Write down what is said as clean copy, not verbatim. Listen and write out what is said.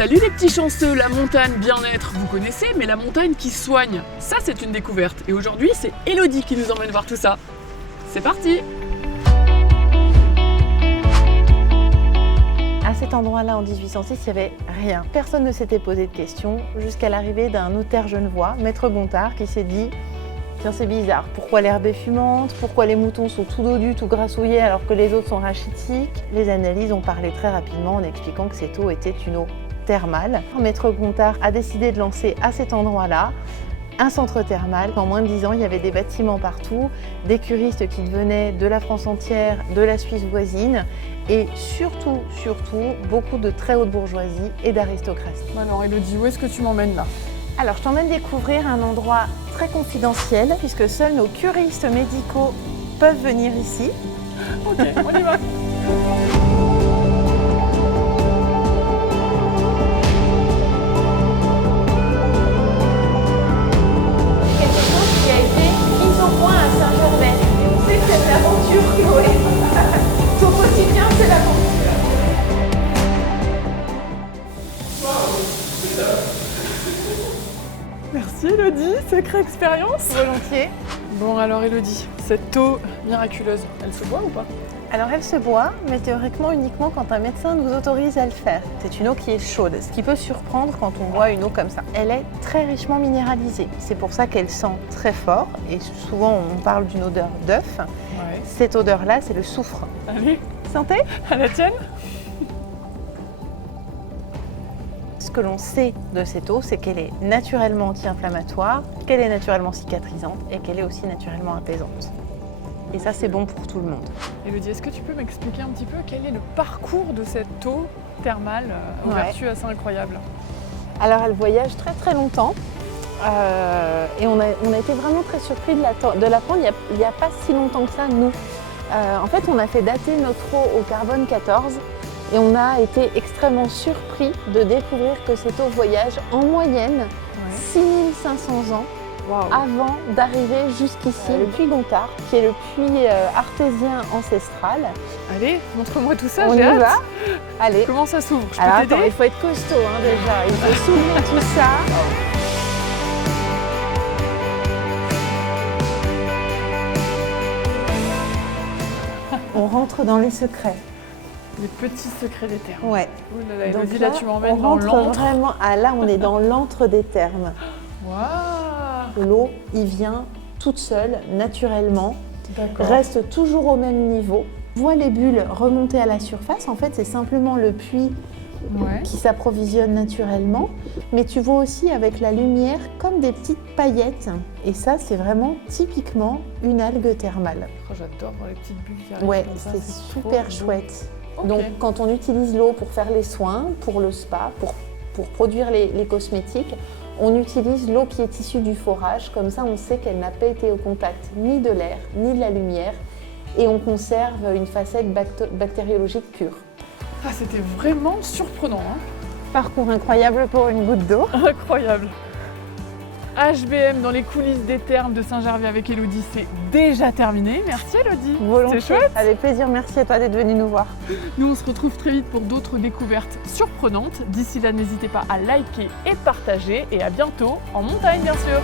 Salut les petits chanceux, la montagne bien-être, vous connaissez, mais la montagne qui soigne, ça c'est une découverte. Et aujourd'hui, c'est Elodie qui nous emmène voir tout ça. C'est parti! À cet endroit-là, en 1806, il n'y avait rien. Personne ne s'était posé de questions jusqu'à l'arrivée d'un notaire genevois, Maître Gontard, qui s'est dit « Tiens, c'est bizarre, pourquoi l'herbe est fumante? Pourquoi les moutons sont tout dodus, tout grassouillés alors que les autres sont rachitiques ?» Les analyses ont parlé très rapidement en expliquant que cette eau était une eau thermale. Maître Gontard a décidé de lancer à cet endroit-là un centre thermal. En moins de 10 ans, il y avait des bâtiments partout, des curistes qui venaient de la France entière, de la Suisse voisine et surtout, beaucoup de très haute bourgeoisie et d'aristocratie. Alors Elodie, où est-ce que tu m'emmènes là? Alors, je t'emmène découvrir un endroit très confidentiel puisque seuls nos curistes médicaux peuvent venir ici. Ok, on y va. Merci Elodie, sacrée expérience. Volontiers. Bon alors Elodie, cette eau miraculeuse, elle se boit ou pas? Alors elle se boit, mais théoriquement uniquement quand un médecin nous autorise à le faire. C'est une eau qui est chaude, ce qui peut surprendre quand on boit une eau comme ça. Elle est très richement minéralisée, c'est pour ça qu'elle sent très fort, et souvent on parle d'une odeur d'œuf. Ouais. Cette odeur-là, c'est le soufre. Allez, Sentez? à la tienne? Ce que l'on sait de cette eau, c'est qu'elle est naturellement anti-inflammatoire, qu'elle est naturellement cicatrisante et qu'elle est aussi naturellement apaisante. Et ça, c'est bon pour tout le monde. Elodie, est-ce que tu peux m'expliquer un petit peu quel est le parcours de cette eau thermale aux Ouais. vertus assez incroyables? Alors, elle voyage très longtemps et on a été vraiment très surpris de la prendre il n'y a pas si longtemps que ça, nous. En fait, on a fait dater notre eau au carbone 14 et on a été extrêmement surpris de découvrir que cette eau voyage en moyenne 6500 ans avant d'arriver jusqu'ici, le puits Gontard, qui est le puits artésien ancestral. Allez, montre-moi tout ça, On j'ai y hâte. va. Allez. Comment ça s'ouvre? Je Alors peux attends, t'aider? il faut être costaud déjà, il faut soulever tout ça. On rentre dans les secrets. Les petits secrets des termes. Ouais. Oh là là, Donc Elodie, là tu on m'emmènes dans rentre l'antre. vraiment. Ah là, on est dans l'antre des termes. Waouh! L'eau, il vient toute seule, naturellement, D'accord. reste toujours au même niveau. On voit les bulles remonter à la surface. En fait, c'est simplement le puits Ouais. qui s'approvisionne naturellement. Mais tu vois aussi avec la lumière comme des petites paillettes. Et ça, c'est vraiment typiquement une algue thermale. Oh, j'adore voir les petites bulles qui arrivent Ouais, comme ça, c'est trop super beau. chouette. Ok. Donc, quand on utilise l'eau pour faire les soins, pour le spa, pour produire les cosmétiques, on utilise l'eau qui est issue du forage. Comme ça, on sait qu'elle n'a pas été au contact ni de l'air, ni de la lumière. Et on conserve une facette bactériologique pure. Ah, c'était vraiment surprenant, hein? Parcours incroyable pour une goutte d'eau. Incroyable. HBM dans les coulisses des thermes de Saint-Gervais avec Elodie, c'est déjà terminé. Merci Elodie. Volontiers. C'était chouette. Avec plaisir, merci à toi d'être venu nous voir. Nous, on se retrouve très vite pour d'autres découvertes surprenantes. D'ici là, n'hésitez pas à liker et partager. Et à bientôt en montagne, bien sûr.